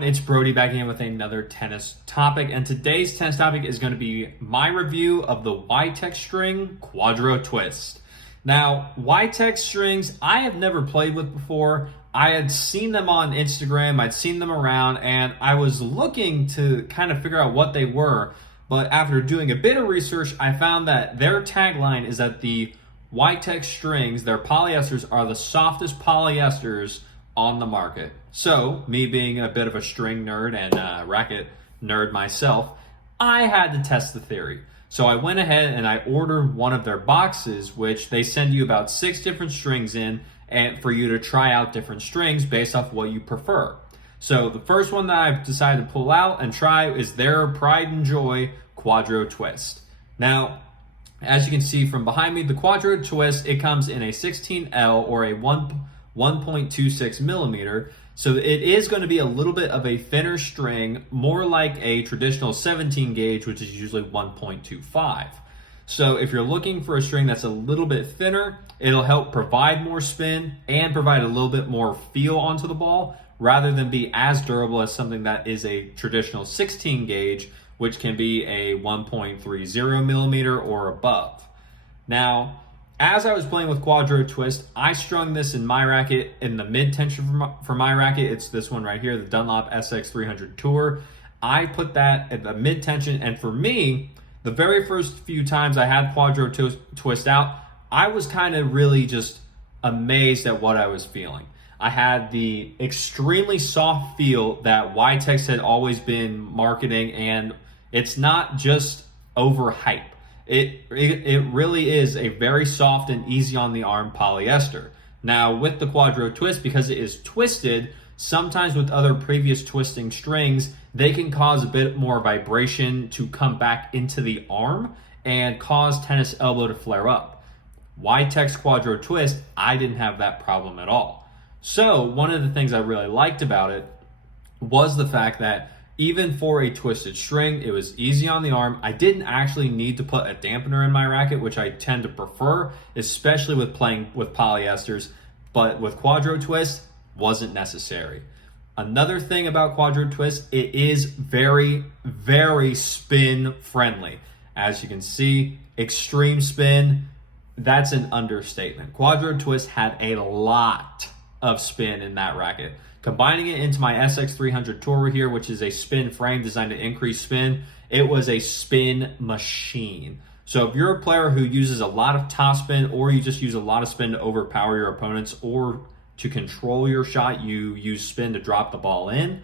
It's Brody back again with another tennis topic, and today's tennis topic is going to be my review of the YTEX string Quadro Twist. Now, YTEX strings I have never played with before. I had seen them on Instagram, I'd seen them around, and I was looking to kind of figure out what they were, but after doing a bit of research, I found that their tagline is that the YTEX strings, their polyesters, are the softest polyesters on the market. So, me being a bit of a string nerd and racket nerd myself, I had to test the theory. So I went ahead and I ordered one of their boxes, which they send you about 6 different strings in, and for you to try out different strings based off what you prefer. So the first one that I've decided to pull out and try is their pride and joy Quadro Twist. Now, as you can see from behind me, the Quadro Twist, it comes in a 16L or a 1.26 millimeter. So it is going to be a little bit of a thinner string, more like a traditional 17 gauge, which is usually 1.25. So if you're looking for a string that's a little bit thinner, it'll help provide more spin and provide a little bit more feel onto the ball, rather than be as durable as something that is a traditional 16 gauge, which can be a 1.30 millimeter or above. Now, as I was playing with Quadro Twist, I strung this in my racket in the mid tension for my racket. It's this one right here, the Dunlop SX300 Tour. I put that at the mid tension, and for me, the very first few times I had Quadro Twist out, I was kind of really just amazed at what I was feeling. I had the extremely soft feel that YTEX had always been marketing, and it's not just overhype. It really is a very soft and easy on the arm polyester. Now with the Quadro Twist, because it is twisted, sometimes with other previous twisting strings, they can cause a bit more vibration to come back into the arm and cause tennis elbow to flare up. YTEX Quadro Twist, I didn't have that problem at all. So one of the things I really liked about it was the fact that even for a twisted string, it was easy on the arm. I didn't actually need to put a dampener in my racket, which I tend to prefer, especially with playing with polyesters, but with Quadro Twist, wasn't necessary. Another thing about Quadro Twist, it is very, very spin friendly. As you can see, extreme spin, that's an understatement. Quadro Twist had a lot of spin in that racket. Combining it into my SX300 Tour here, which is a spin frame designed to increase spin, it was a spin machine. So if you're a player who uses a lot of top spin, or you just use a lot of spin to overpower your opponents, or to control your shot, you use spin to drop the ball in,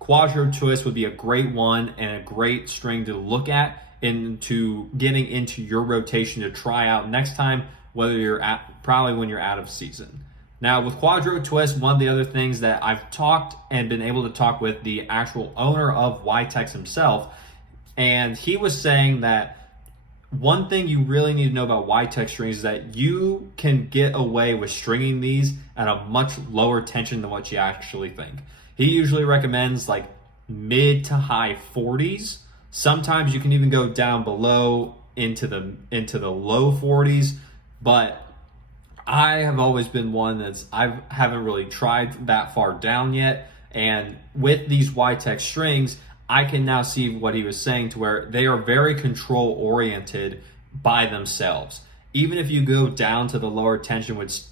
Quadro Twist would be a great one and a great string to look at into getting into your rotation to try out next time, probably when you're out of season. Now with Quadro Twist, one of the other things that I've talked and been able to talk with the actual owner of YTEX himself, and he was saying that one thing you really need to know about YTEX strings is that you can get away with stringing these at a much lower tension than what you actually think. He usually recommends like mid to high 40s. Sometimes you can even go down below into the low 40s, but I have always been one I haven't really tried that far down yet. And with these YTEX strings, I can now see what he was saying, to where they are very control oriented by themselves. Even if you go down to the lower tension, which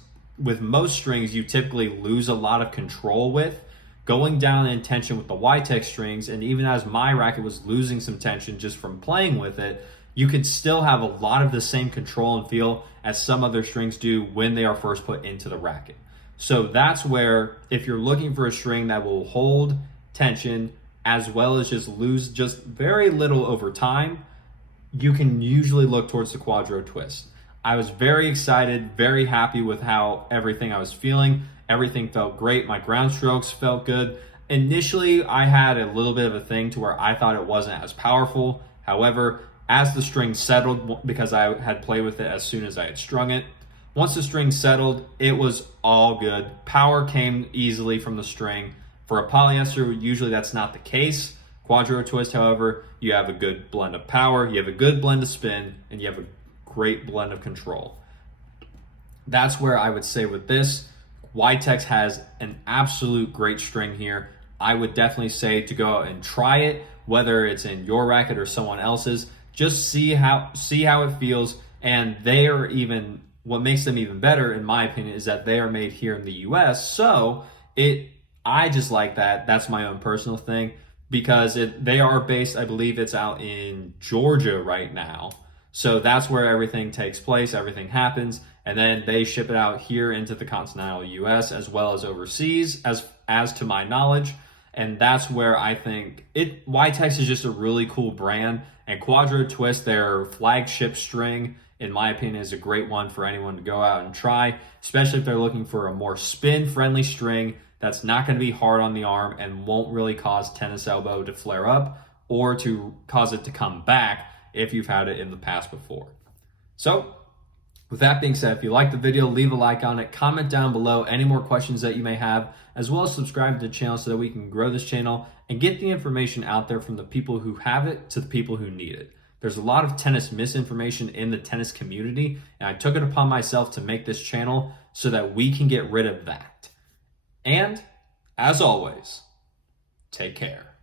with most strings you typically lose a lot of control with, going down in tension with the YTEX strings, and even as my racket was losing some tension just from playing with it, you could still have a lot of the same control and feel as some other strings do when they are first put into the racket. So that's where, if you're looking for a string that will hold tension as well as just lose just very little over time, you can usually look towards the Quadro Twist. I was very excited, very happy with how everything I was feeling. Everything felt great. My ground strokes felt good. Initially, I had a little bit of a thing to where I thought it wasn't as powerful. However, as the string settled, because I had played with it as soon as I had strung it, once the string settled, it was all good. Power came easily from the string. For a polyester, usually that's not the case. Quadro Twist, however, you have a good blend of power, you have a good blend of spin, and you have a great blend of control. That's where I would say with this, YTEX has an absolute great string here. I would definitely say to go out and try it, whether it's in your racket or someone else's. Just see how it feels. And they are even, what makes them even better, in my opinion, is that they are made here in the US. So I just like that. That's my own personal thing, because they are based, I believe it's out in Georgia right now. So that's where everything takes place, everything happens, and then they ship it out here into the continental US as well as overseas, as to my knowledge. And that's where I think YTEX is just a really cool brand. And Quadro Twist, their flagship string, in my opinion, is a great one for anyone to go out and try, especially if they're looking for a more spin-friendly string that's not going to be hard on the arm and won't really cause tennis elbow to flare up or to cause it to come back if you've had it in the past before. So, with that being said, if you liked the video, leave a like on it, comment down below any more questions that you may have, as well as subscribe to the channel so that we can grow this channel and get the information out there from the people who have it to the people who need it. There's a lot of tennis misinformation in the tennis community, and I took it upon myself to make this channel so that we can get rid of that. And, as always, take care.